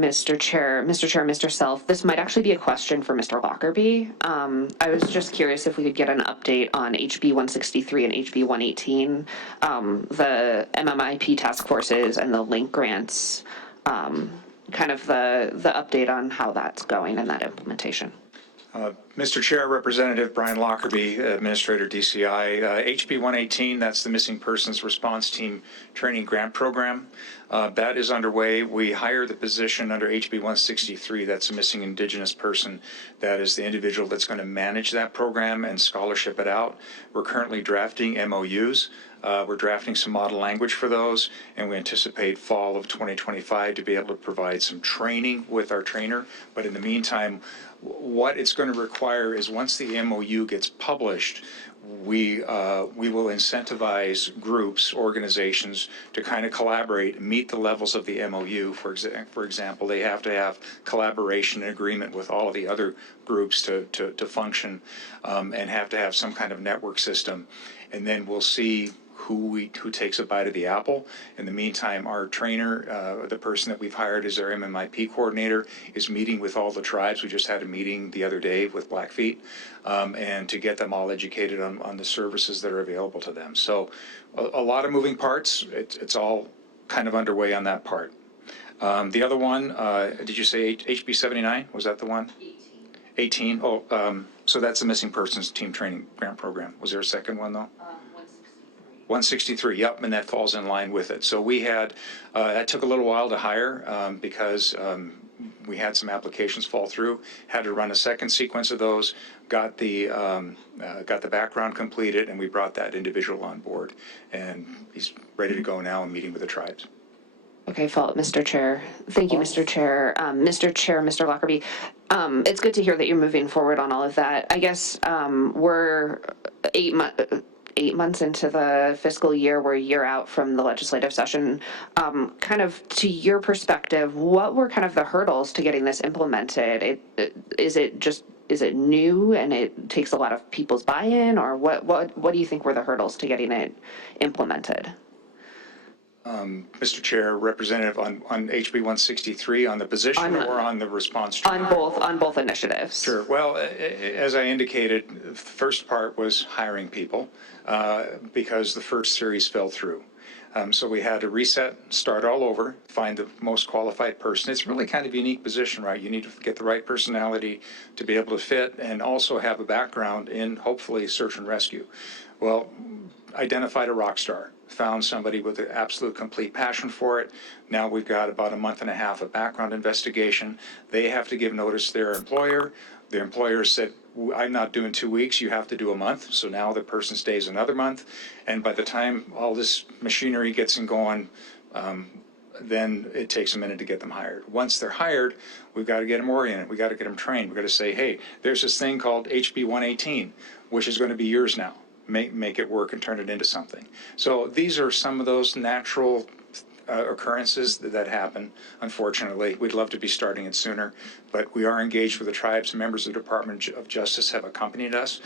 Mr. Chair, Mr. Self. This might actually be a question for Mr. Lockerbie. I was just curious if we could get an update on HB 163 and HB 118, the MMIP task forces and the link grants, kind of the update on how that's going in that implementation. Mr. Chair, Representative Brian Lockerbie, Administrator DCI. HB 118, that's the Missing Persons Response Team Training Grant Program. That is underway. We hire the position under HB 163, that's a missing Indigenous person. That is the individual that's going to manage that program and scholarship it out. We're currently drafting MOUs. We're drafting some model language for those, and we anticipate fall of 2025 to be able to provide some training with our trainer. But in the meantime, what it's going to require is once the MOU gets published, we will incentivize groups, organizations to kind of collaborate, meet the levels of the MOU. For example, they have to have collaboration and agreement with all of the other groups to function, and have to have some kind of network system. And then we'll see who takes a bite of the apple. In the meantime, our trainer, the person that we've hired as our MMIP coordinator, is meeting with all the tribes. We just had a meeting the other day with Blackfeet, and to get them all educated on the services that are available to them. So a lot of moving parts. It's all kind of underway on that part. The other one, did you say HB 79? Was that the one? 18. Oh, so that's the Missing Persons Team Training Grant Program. Was there a second one though? 163, yep, and that falls in line with it. So we had, that took a little while to hire because we had some applications fall through, had to run a second sequence of those, got the background completed, and we brought that individual on board. And he's ready to go now and meeting with the tribes. Okay, Mr. Chair. Thank you, Mr. Chair. Mr. Lockerbie, it's good to hear that you're moving forward on all of that. I guess we're 8 months into the fiscal year. We're a year out from the legislative session. Kind of to your perspective, what were kind of the hurdles to getting this implemented? Is it new and it takes a lot of people's buy-in, or what do you think were the hurdles to getting it implemented? Mr. Chair, Representative, on HB 163, on the position or on the response? On both initiatives. Sure. Well, as I indicated, the first part was hiring people because the first series fell through. So we had to reset, start all over, find the most qualified person. It's really kind of a unique position, right? You need to get the right personality to be able to fit and also have a background in, hopefully, search and rescue. Well, identified a rock star, found somebody with an absolute complete passion for it. Now we've got about a month and a half of background investigation. They have to give notice to their employer. Their employer said, I'm not doing 2 weeks, you have to do a month. So now the person stays another month. And by the time all this machinery gets going, then it takes a minute to get them hired. Once they're hired, we've got to get them oriented. We've got to get them trained. We've got to say, hey, there's this thing called HB 118, which is going to be yours now. Make it work and turn it into something. So these are some of those natural occurrences that happen, unfortunately. We'd love to be starting it sooner, but we are engaged with the tribes. Members of the Department of Justice have accompanied us.